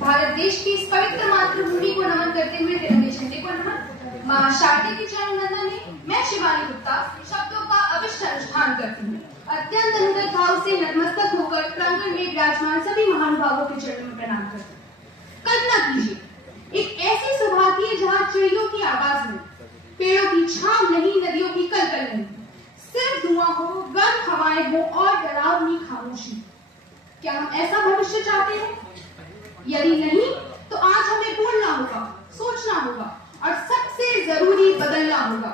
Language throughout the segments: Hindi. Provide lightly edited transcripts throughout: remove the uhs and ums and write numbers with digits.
भारत देश की इस पवित्र मातृभूमि को नमन करते हुए तिरंगे झंडे को नमन। मां शारदा की चरण वंदना में मैं शिवानी गुप्ता शब्दों का अविष्ट अनुष्ठान करती हूँ। अत्यंत अनुगत भाव से नतमस्तक होकर प्रांगण में विराजमान सभी महानुभावों के चरणों में प्रणाम करती हूँ। कल्पना कीजिए, एक ऐसी सुबह की जहाँ चिड़ियों की आवाज नहीं, पेड़ों की छांव नहीं, नदियों की कलकल नहीं, सिर्फ धुआं हो, गर्म हवाएं हो और डरावनी खामोशी। क्या हम ऐसा भविष्य चाहते हैं? यदि नहीं, तो आज हमें बोलना होगा, सोचना होगा और सबसे जरूरी बदलना होगा।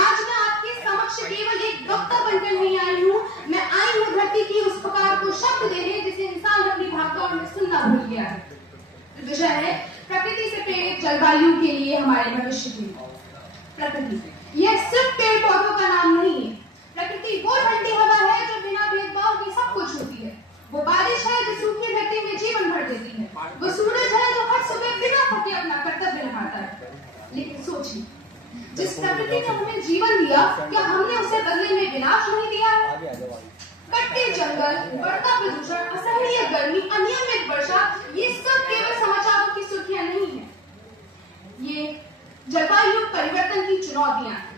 आज मैं आपके समक्ष केवल एक वक्ता बनकर नहीं आई हूँ, मैं आई हूँ धरती की उस पुकार को शब्द देने जिसे इंसान अपनी भागदौड़ में सुनना भूल गया है। विषय है प्रकृति से प्रेरित जलवायु के लिए हमारे भविष्य के लिए। प्रकृति यह सिर्फ पेड़ पौधों का नाम नहीं है। प्रकृति वो ठंडी हवा है जो बिना भेदभाव के सब कुछ होती है। वो बारिश है जो सूखी धरती में जीवन भर देती है। वो सूरज है जो हर सुबह बिना थके अपना कर्तव्य निभाता है। लेकिन सोचिए, जिस प्रकृति ने हमें जीवन दिया, क्या हमने उसे बदले में विनाश नहीं दिया है? कटते जंगल, बढ़ता प्रदूषण, असहनीय गर्मी, अनियमित वर्षा, ये सब केवल समाचारों की सुर्खियां नहीं है। ये जलवायु परिवर्तन की चुनौतियां हैं।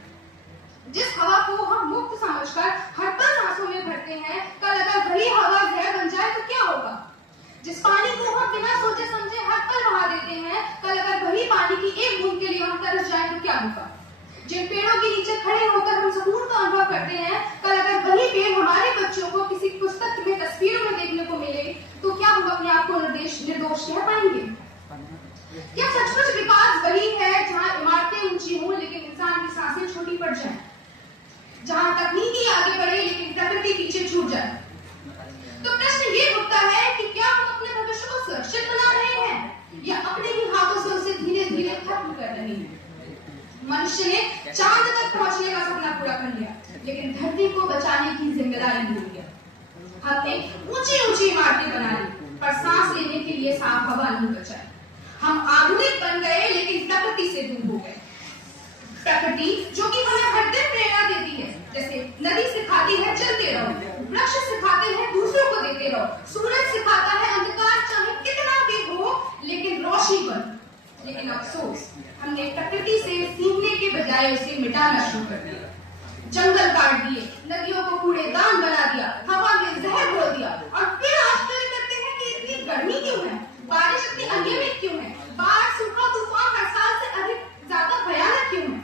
जिस हवा को हम मुक्त समझकर हर पल सांसों में भरते हैं, कल अगर वही हवा जहर बन जाए तो क्या होगा? जिस पानी को हम बिना सोचे समझे हर पल बहा देते हैं, कल अगर वही पानी की एक बूंद के लिए हम तरस जाए तो क्या होगा? जिन पेड़ों के नीचे खड़े होकर हम सुकून का अनुभव करते हैं, कल अगर वही पेड़ हमारे बच्चों को किसी पुस्तक में तस्वीरों में देखने को मिले तो क्या हम अपने आप को निर्दोष कह पाएंगे? क्या सचमुच विकास वही है जहाँ इमारतें ऊंची हों लेकिन इंसान की सांसें छोटी पड़ जाएं? जहाँ तकनीकी आगे बढ़े लेकिन प्रकृति पीछे छूट जाए? तो प्रश्न ये उठता है कि क्या हम अपने भविष्य को सुरक्षित बना रहे हैं या अपने ही हाथों से उसे धीरे धीरे खत्म कर रहे हैं? मनुष्य ने चांद तक पहुंचने का सपना पूरा कर लिया, लेकिन धरती को बचाने की जिम्मेदारी भूल गया। हमने ऊंची ऊंची इमारतें बना ली, पर सांस लेने के लिए साफ हवा नहीं बचाई। हम आधुनिक बन गए लेकिन प्रकृति से दूर हो गए। प्रकृति जो कि हमें हर दिन प्रेरणा देती है, जैसे नदी सिखाती है चलते रहो, वृक्ष सिखाते हैं दूसरों को देते रहो, सूरज सिखाता है अंधकार चाहे कितना भी हो लेकिन रोशनी बनो। लेकिन अफसोस, हमने प्रकृति से सीखने के बजाय उसे मिटाना शुरू कर दिया। जंगल काट दिए, नदियों को कूड़ेदान बना दिया, हवा में जहर घोल दिया और फिर आश्चर्य करते हैं कि इतनी गर्मी क्यों है, बारिश इतनी अनियमित क्यों है, बाढ़, सूखा, तूफान हर साल से अधिक ज्यादा भयानक क्यों है?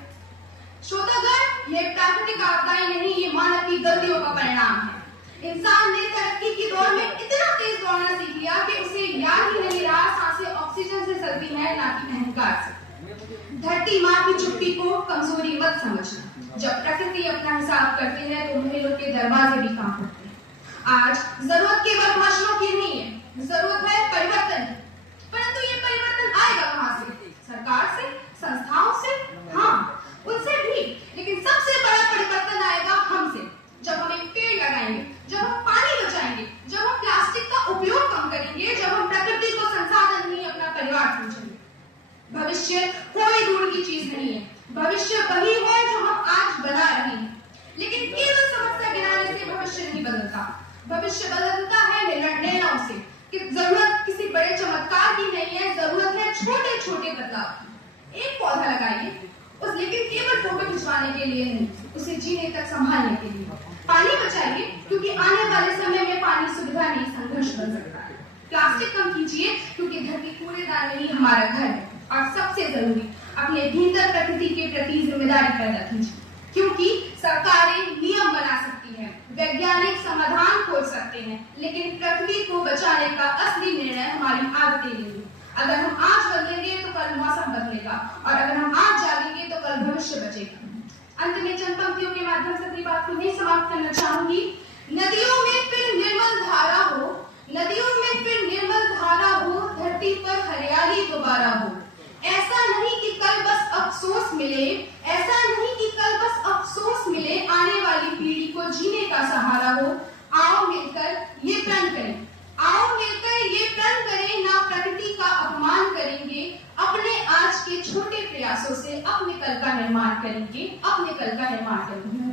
श्रोतागण, ये प्राकृतिक आपदाएं नहीं, ये मानव की गलतियों का परिणाम है। इंसान ने तरक्की की दौड़ में इतना तेज दौड़ना सीख लिया कि उसे याद ही नहीं रहा सांसें ऑक्सीजन से चलती है ना कि अहंकार से। धरती माँ की चुप्पी को कमजोरी मत समझना। जब प्रकृति अपना हिसाब करते हैं तो महलों के दरवाजे भी कांप उठते हैं। आज जरूरत केवल भाषणों की नहीं है, जरूरत है परिवर्तन की। परंतु ये परिवर्तन आएगा कहाँ से? सरकार से, संस्थाओं से? हाँ, उनसे भी। लेकिन सबसे बड़ा परिवर्तन आएगा हमसे। जब हम एक पेड़ लगाएंगे, जब हम पानी बचाएंगे, जब हम प्लास्टिक का उपयोग कम करेंगे, जब हम प्रकृति को संसाधन नहीं अपना परिवार समझेंगे। भविष्य कोई दूर की चीज नहीं है, भविष्य वही है जो हम आज बना रहे हैं। लेकिन केवल समस्या गिनाने से भविष्य नहीं बदलता। भविष्य बदलता है निर्णयों से। कि जरूरत किसी बड़े चमत्कार की नहीं है, जरूरत है छोटे छोटे बदलाव की। एक पौधा लगाइए, लेकिन केवल फोटो खिंचवाने के लिए नहीं, उसे जीने तक संभालने के लिए। पानी बचाइए, क्योंकि आने वाले समय में पानी सुविधा नहीं संघर्ष बन सकता है। प्लास्टिक कम कीजिए, क्योंकि धरती कूड़ेदान में ही हमारा घर है। और सबसे जरूरी, अपने भीतर प्रकृति के प्रति जिम्मेदारी पैदा कीजिए, क्योंकि सरकारें नियम बना सकती हैं, वैज्ञानिक समाधान खोज सकते हैं, लेकिन प्रकृति को बचाने का असली निर्णय हमारी आदतें लेंगी। अगर हम आज बदलेंगे तो कल मौसम बदलेगा, और अगर हम आज जागेंगे तो कल भविष्य बचेगा। अंत में चंद पंक्तियों के माध्यम से अपनी बात को नहीं समाप्त करना चाहूंगी। नदियों में फिर निर्मल धारा हो, नदियों में फिर निर्मल धारा हो, धरती पर हरियाली दोबारा हो। ऐसा नहीं कि कल बस अफसोस मिले, ऐसा नहीं कि कल बस अफसोस मिले, आने वाली पीढ़ी को जीने का सहारा हो। आओ मिलकर ये प्रण करें, आओ मिलकर ये प्रण करें, ना प्रकृति का अपमान करेंगे, अपने आज के छोटे प्रयासों से अपने कल का निर्माण करेंगे, अपने कल का निर्माण करेंगे।